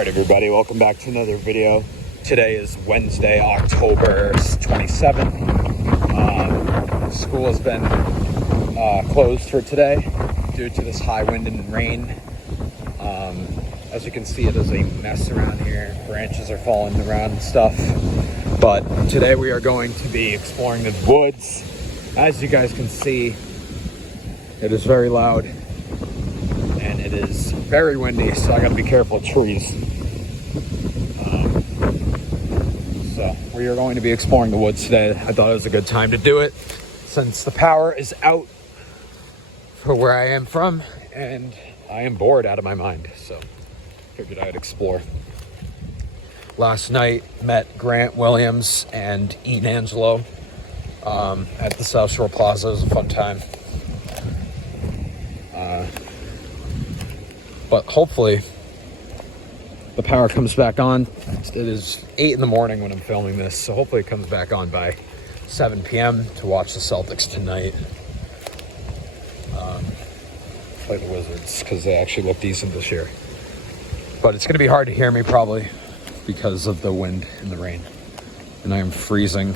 Alright everybody, welcome back to another video. Today is Wednesday, October 27th. School has been closed for today due to this high wind and rain. As you can see, it is a mess around here. Branches are falling around and stuff. But today we are going to be exploring the woods. As you guys can see, it is very loud and it is very windy, so I gotta be careful of trees. So we are going to be exploring the woods today. I thought it was a good time to do it since the power is out for where I am from and I am bored out of my mind, so figured I'd explore. Last night met Grant Williams and Ian Angelo at the South Shore Plaza. It was a fun time. But hopefully the power comes back on. It is 8 in the morning when I'm filming this, so hopefully it comes back on by 7 p.m. to watch the Celtics tonight. Play the Wizards because they actually look decent this year. But it's going to be hard to hear me probably because of the wind and the rain. And I am freezing.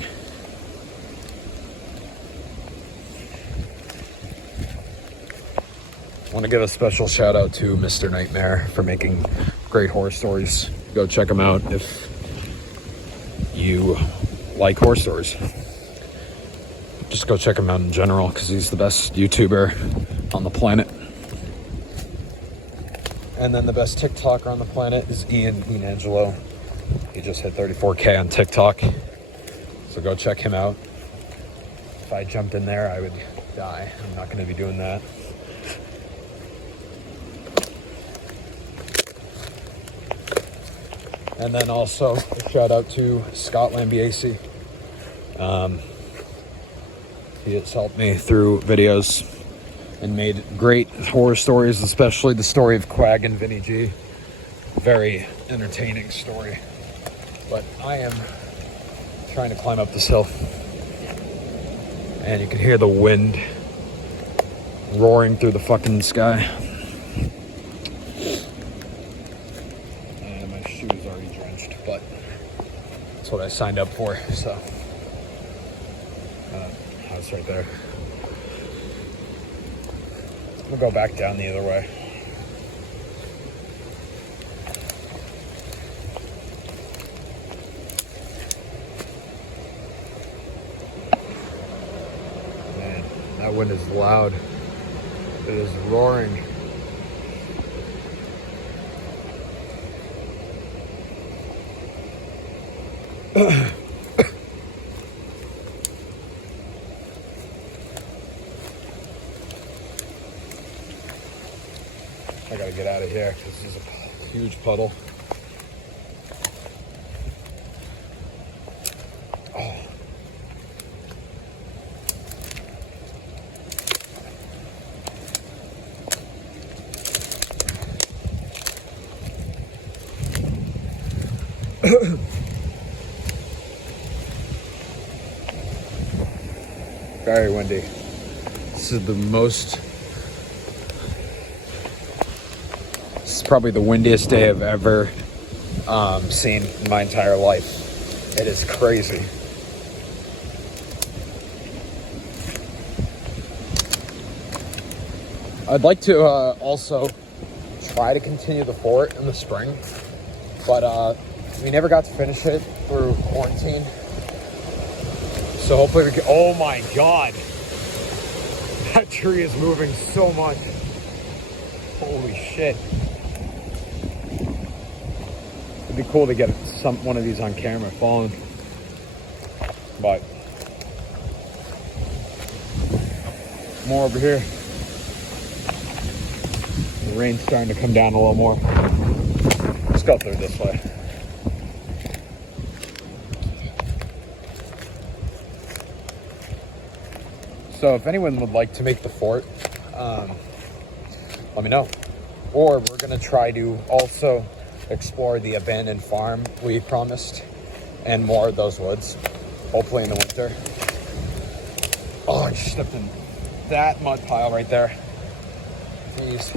I want to give a special shout out to Mr. Nightmare for making great horror stories. Go check him out if you like horror stories. Just go check him out in general because he's the best YouTuber on the planet. And then the best TikToker on the planet is Ian Angelo. He just hit 34K on TikTok. So go check him out. If I jumped in there, I would die. I'm not going to be doing that. And then also a shout out to Scott Lambiase. He has helped me through videos and made great horror stories, especially the story of Quag and Vinny G. Very entertaining story. But I am trying to climb up this hill. And you can hear the wind roaring through the fucking sky. And my shoe is already drenched, but that's what I signed up for, so. House right there. We'll go back down the other way. Man, that wind is loud. It is roaring. I gotta get out of here because this is a huge puddle. Oh. Very windy. This is the most... This is probably the windiest day I've ever seen in my entire life. It is crazy. I'd like to also try to continue the fort in the spring, but we never got to finish it through quarantine. So hopefully we can... Oh my God. That tree is moving so much. Holy shit. It'd be cool to get one of these on camera falling. But more over here. The rain's starting to come down a little more. Let's go through this way. So if anyone would like to make the fort, let me know. Or we're gonna try to also explore the abandoned farm we promised and more of those woods, hopefully in the winter. Oh, I just stepped in that mud pile right there. Jeez.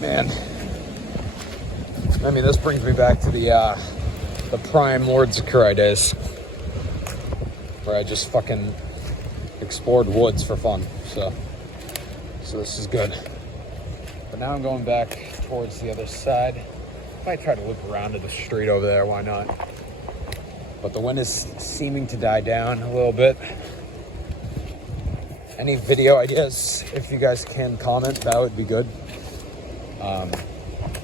Man, I mean, this brings me back to the prime Lord Sakurai days, where I just fucking explored woods for fun. So this is good. But now I'm going back towards the other side. Might try to loop around to the street over there, why not? But the wind is seeming to die down a little bit. Any video ideas, if you guys can comment, that would be good.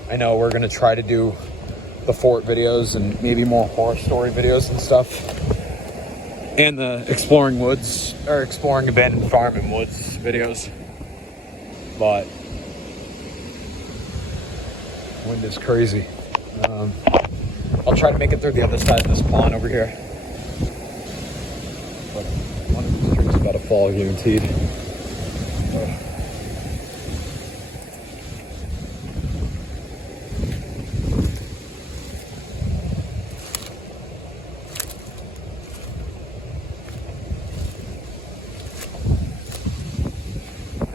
I know we're gonna try to do the fort videos and maybe more horror story videos and stuff. And the exploring woods, or exploring abandoned farm and woods videos. But wind is crazy. I'll try to make it through the other side of this pond over here. But one of these trees is about to fall, guaranteed.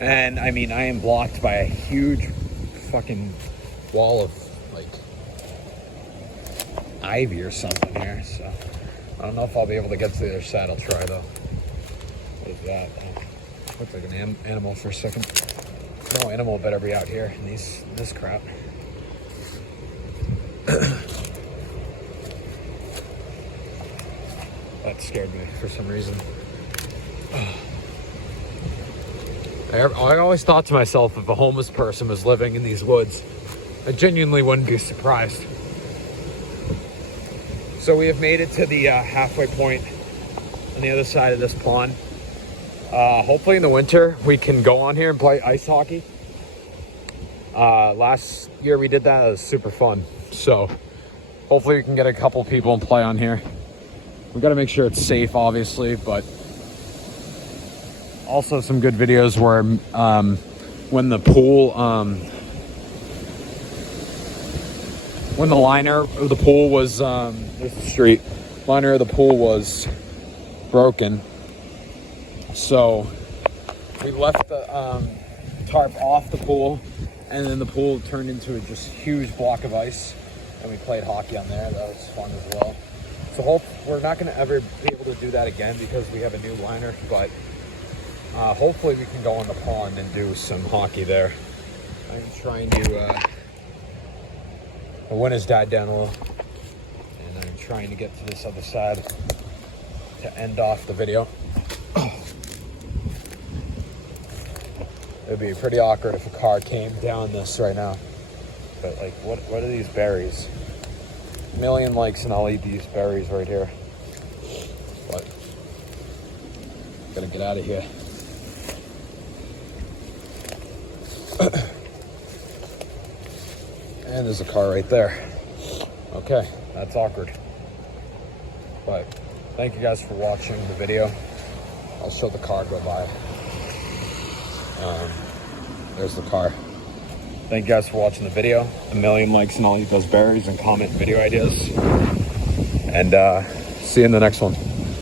And I mean, I am blocked by a huge fucking wall of like ivy or something here, so I don't know if I'll be able to get to the other side. I'll try though. What is that? Looks like an animal for a second. No animal better be out here in this crap. That scared me for some reason. I always thought to myself, if a homeless person was living in these woods, I genuinely wouldn't be surprised. So we have made it to the halfway point on the other side of this pond. Hopefully in the winter we can go on here and play ice hockey. Last year we did that. It was super fun. So hopefully we can get a couple people and play on here. We got to make sure it's safe, obviously, but also some good videos where when the pool, when the liner of the pool was, there's the street, liner of the pool was broken. So we left the tarp off the pool, and then the pool turned into a just huge block of ice, and we played hockey on there. That was fun as well. So we're not going to ever be able to do that again because we have a new liner, but hopefully we can go on the pond and do some hockey there. I'm trying to, the wind has died down a little, and I'm trying to get to this other side to end off the video. It would be pretty awkward if a car came down this right now. But like, what are these berries? A million likes and I'll eat these berries right here. But, gotta get out of here. And there's a car right there. Okay, that's awkward. But thank you guys for watching the video. I'll show the car go by. There's the car. Thank you guys for watching the video. A million likes and I'll eat those berries, and comment video ideas. And see you in the next one.